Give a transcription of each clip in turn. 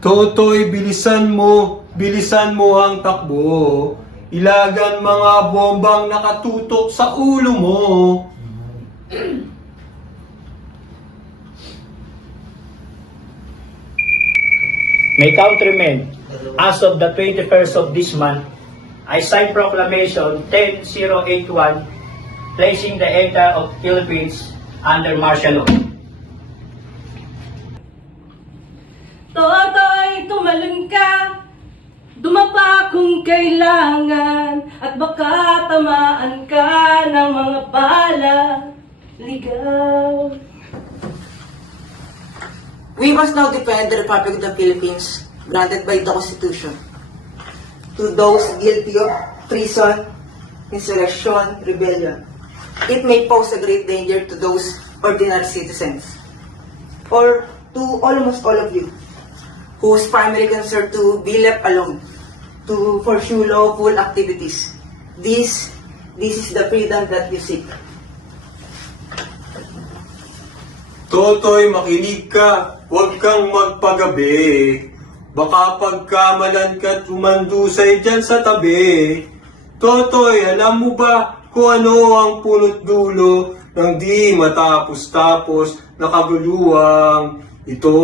Totoy, bilisan mo ang takbo. Ilagan mga bombang nakatutok sa ulo mo. My countrymen, as of the 21st of this month, I sign Proclamation 10081 placing the entire of Philippines under martial law. Totoy, tumalon ka, dumapa kung kailangan, at baka tamaan ka ng mga bala. Ligaw. We must now defend the Republic of the Philippines granted by the Constitution to those guilty of treason, insurrection, rebellion. It may pose a great danger to those ordinary citizens, or to almost all of you, whose primary concern to be left alone, to pursue lawful activities. This is the freedom that you seek. Totoy, makinig ka. Huwag kang magpagabi. Baka pagkamalan ka't umandusay dyan sa tabi. Totoy, alam mo ba kung ano ang punot dulo ng di matapos-tapos na kaguluhang ito?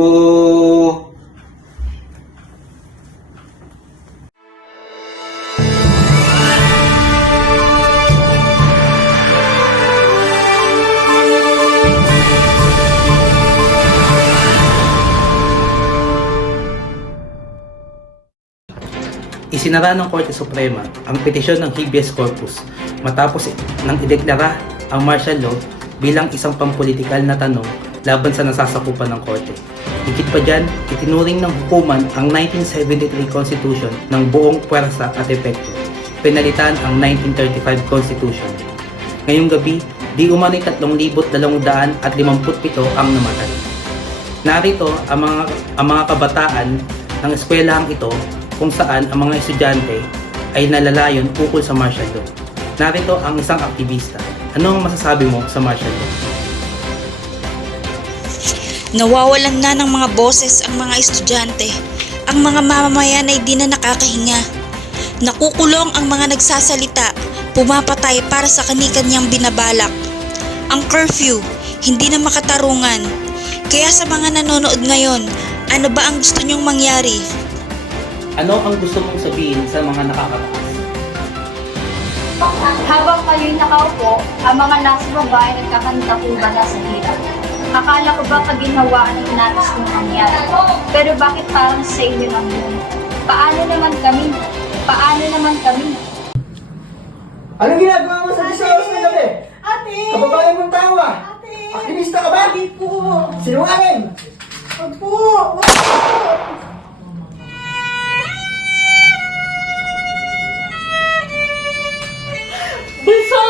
Isinara ng Korte Suprema ang petisyon ng habeas corpus matapos nang ideklara ang martial law bilang isang pampolitikal na tanong laban sa nasasakupan ng Korte. Higit pa dyan, itinuring ng hukuman ang 1973 Constitution ng buong puwersa at epekto, penalitan ang 1935 Constitution. Ngayong gabi, di umano'y 3,257 ang namatay. Narito ang mga kabataan ng eskwelahang ito kung saan ang mga estudyante ay nalalayon ukol sa martial law. Narito ang isang aktivista. Ano ang masasabi mo sa martial law? Nawawalan na ng mga boses ang mga estudyante. Ang mga mamamayan ay di na nakakahinga. Nakukulong ang mga nagsasalita, pumapatay para sa kani-kanyang binabalak. Ang curfew, hindi na makatarungan. Kaya sa mga nanonood ngayon, ano ba ang gusto niyong mangyari? Ano ang gusto mong sabihin sa mga nakakataas? Habang kayo'y nakaupo, ang mga nasa baba ay nagkakanta-kuba na sa hirap. Akala ko ba kaginhawaan ang nais mong mangyari? Pero bakit parang sa inyo lang yun? Paano naman kami? Paano naman kami? Anong ginagawa mo sa oras ng gabi? Ate! Kababae mong tawa! Ate! Aktivista ka ba? Hindi po! Sinungaling! Wag po! Wag po! Bunso!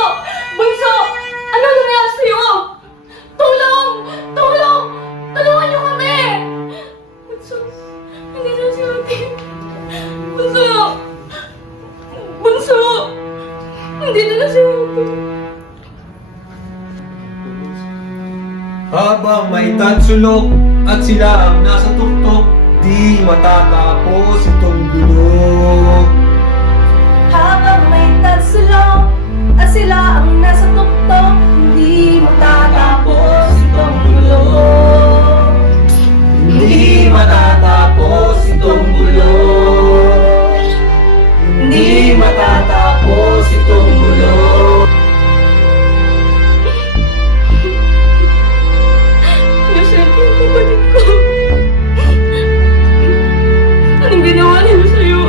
Bunso! Ano nangyari sa'yo? Tulong! Tulong! Tulungan niyo kami! Bunso! Hindi na si Ate. Bunso! Bunso! Hindi na si Ate. Habang may tansulok at sila ang nasa tuktok, di matatapos itong gulo. Habang may tansulong at sila ang nasa tuktok, hindi matatapos itong gulo. Hindi matatapos itong gulo. Hindi matatapos itong gulo. Naserte yung kapatid ko. Anong ginawa nila sa'yo?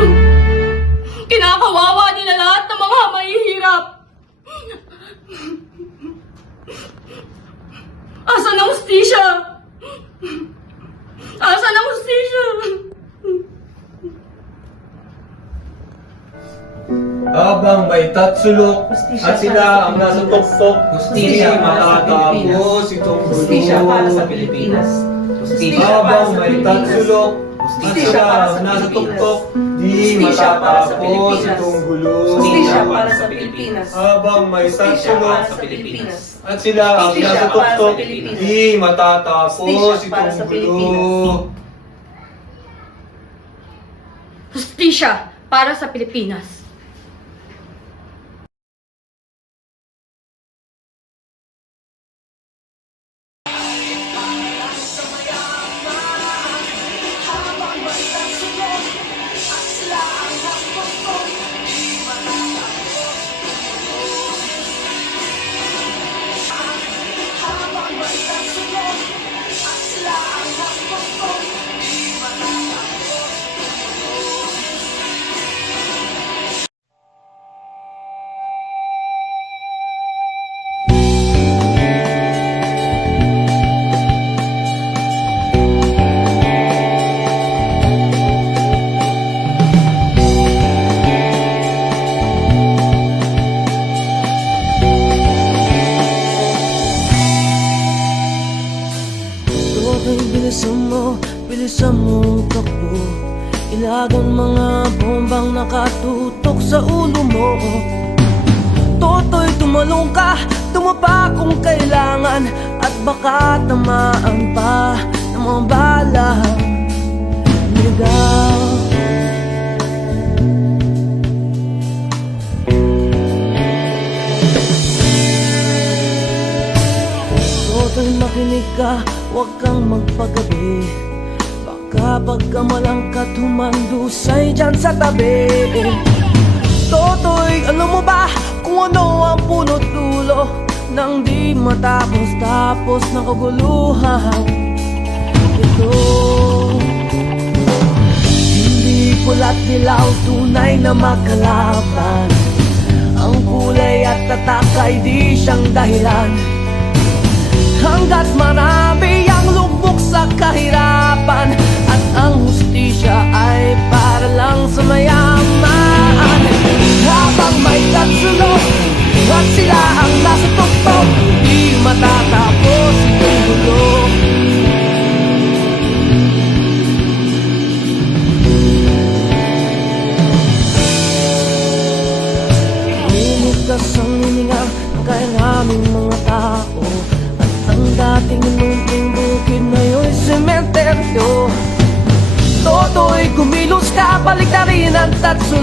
Kinakawawa nila lahat ng mga mahihirap. Asan ang hustisya? Asan ang hustisya? Habang may tatsulok at sila ang nasa tuktok, di Hustisya para sa matatapos itong Hustisya para sa gulo. Pilipinas. Habang may tatsulok at sila ang nasa tuktok, di matatapos itong gulo. Hustisya para sa Pilipinas. Habang may tatsulok sa Pilipinas. at sila ang nasa tuktok, di matatapos Hustisya para itong sa gulo. Hustisya para sa Pilipinas. Toto'y bilisan mo takbo. Ilagang mga bombang nakatutok sa ulo mo. Toto'y tumalong ka, tumapa kung kailangan. At baka tamaan pa ng mga balang ligaw. Toto'y makinig ka, huwag kang magpagabi. Baka pagkamalang ka tumandusay dyan sa tabi. Toto'y alam mo ba kung ano ang punot dulo nang di matapos-tapos na kaguluhan ito? Hindi pula't dilaw, tunay na makalaban. Ang kulay at tatak ay di siyang dahilan. Hanggat marami ang lubog sa kahirapan, at ang hustisya ay para lang sa mayaman. Habang may katsulog at sila ang nasa tuktok, di matatapos itong gulo. Limitas ang hininga ng kairaming mga tao. Ang dating munting bukid ngayon'y sementeryo. Toto'y kumilos ka, balik na rin ang tatsulo.